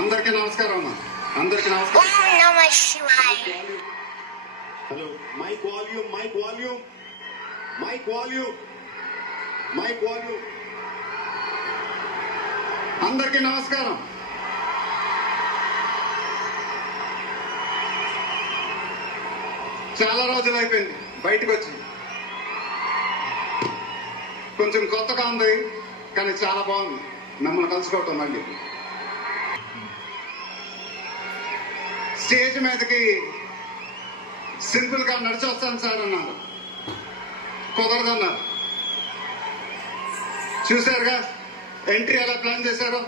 అందరికీ నమస్కారం అమ్మా. అందరికీ నమస్కారం. Hello, mic volume, mic volume, mic volume, mic volume. అందరికీ నమస్కారం. చాలా రోజులు అయిపోయింది బయటకు వచ్చి. కొంచెం కొత్తగా ఉంది కానీ చాలా బాగుంది మిమ్మల్ని కలుసుకోవటం. మళ్ళీ స్టేజ్ మీదకి సింపుల్ గా నడిచి వస్తాను సార్ అన్నారు. కుదరదన్నారు. చూశారుగా ఎంట్రీ ఎలా ప్లాన్ చేశారో.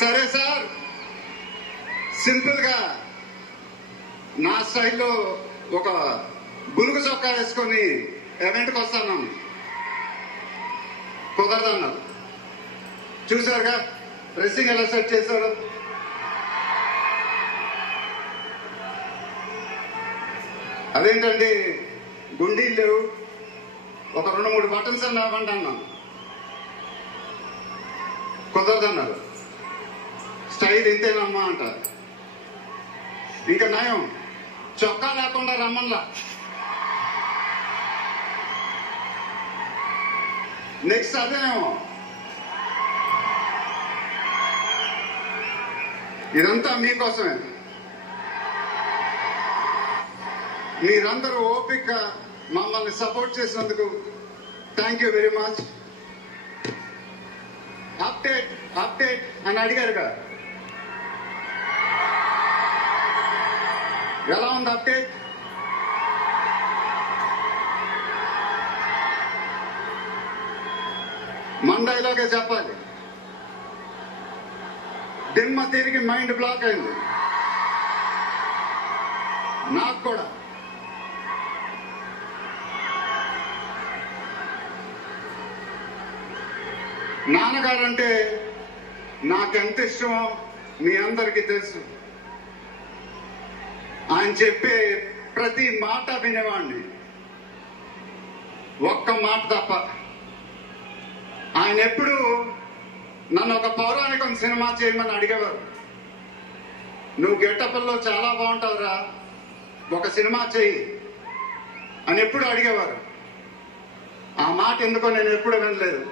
సరే సార్, సింపుల్ గా నా స్టైల్లో ఒక బులుగు చొక్కా వేసుకొని ఈవెంట్కి వస్తాను. కుదరదన్నారు. చూశారుగా డ్రెస్సింగ్ ఎలా సెట్ చేశారు. అదేంటండి గుండీలు ఒక 2-3 బటన్స్ అన్న ఇవ్వండి అన్నాను. కుదరదన్నారు. స్టైల్ ఇంతేనమ్మా అంటారు. ఇంకా నయం చొక్కా లేకుండా రమ్మన్లా. నెక్స్ట్ అదేనేమో. ఇదంతా మీకోసమే. మీరందరూ ఓపికగా మమ్మల్ని సపోర్ట్ చేసినందుకు thank you very much. Update update అని అడిగారుగా, ఎలా ఉంది అప్డేట్? మండైలోకే చెప్పాలి. దిమ్మ తిరిగి మైండ్ బ్లాక్ అయింది నాకు కూడా. నాన్నగారంటే నాకెంత ఇష్టమో మీ అందరికీ తెలుసు. ఆయన చెప్పే ప్రతి మాట వినేవాడిని, ఒక్క మాట తప్ప. ఆయన ఎప్పుడు నన్ను ఒక పౌరాణికం సినిమా చేయమని అడిగేవారు. నువ్వు గెటప్లో చాలా బాగుంటావురా, ఒక సినిమా చెయ్యి అని ఎప్పుడు అడిగేవారు. ఆ మాట ఎందుకో నేను ఎప్పుడు వినలేదు.